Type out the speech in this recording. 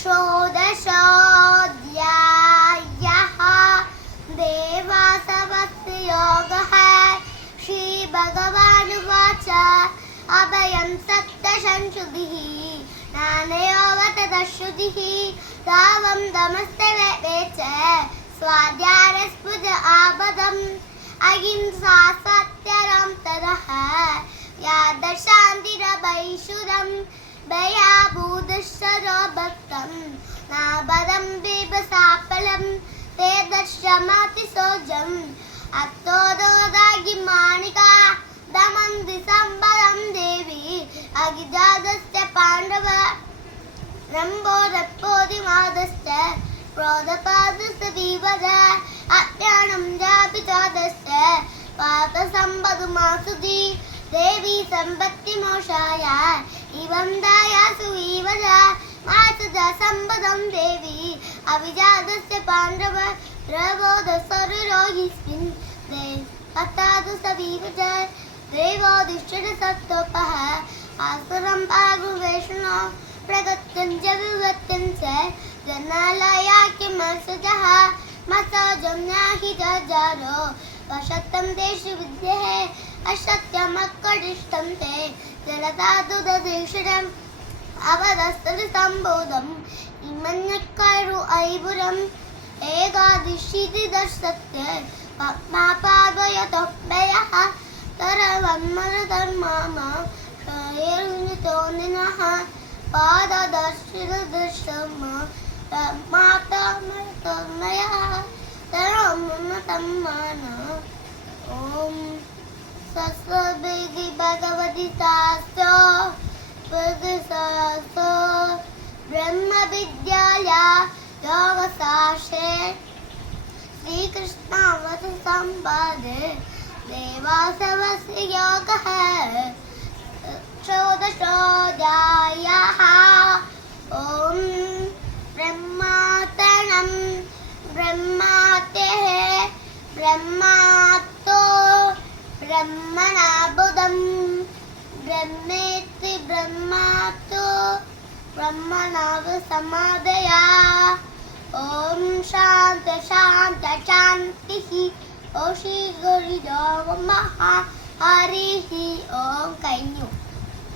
षोडशोऽध्यायः देवासवस्य योगः। श्रीभगवानुवाच अभयं सप्तशंशुभिः नानयोवतदश्रुतिः रावं दमस्ते च स्वाध्यायस्पुज आबदम् अहिंसा सत्यं तदः यादशान्तिरभैषुरम् भयाभूतश्चरो भक्तं नाबदं बिभसाफलं ते दर्शमति सोजम् अत्तोदोदागिमानिका दमन्ति सम्बलं देवी अगिजातस्य पाण्डव रम्भोरप्पोदिमादश्च प्रोदपादस्य दीवज अज्ञानं जापितादश्च पापसम्पदुमासुति देवी सम्पत्तिमोक्षाय इवं दायासु इवज मासुजा सम्पदं देवी अविजातस्य पाण्डव द्रवोदसरुरोहिस्मिन् तत्तादु सवीवज देवोदिष्टसत्तोपः आसुरं पागुवेषणो प्रगत्यं च विवत्यं च जनालयाख्यमसुजः मसोजं न्याहि जारो वशतं तेषु विद्येः अशत्यमक्कडिष्टं ते जलदादुदीक्षणम् अवदस्तुसम्बोधम् इमन्यक्करु ऐबुरम् एकादिशीति दर्शत्य पद्मापादयतोऽप्ययः तरवन्मनधर्माम शयेर्नितोनिनः पाददर्शिदृशम मातामृतमयः तरममतम्मान ॐ सस्वभिः भगवति शास्त्रो शास्त्रो ब्रह्मविद्याया योगशास्त्रे श्रीकृष्णावतसंवादे देवासवस्य योगः। षोडशोऽध्यायः ॐ ब्रह्मार्पणं ब्रह्मातेः ब्रह्मात्तो ब्रह्मणाबुधं ब्रह्मेति ब्रह्मात्तो ब्रह्मणावसमादया ॐ शान्ति शान्ति शान्तिः ॐ श्री गुरुदेवो नमः हरिः ॐ കഴിഞ്ഞു.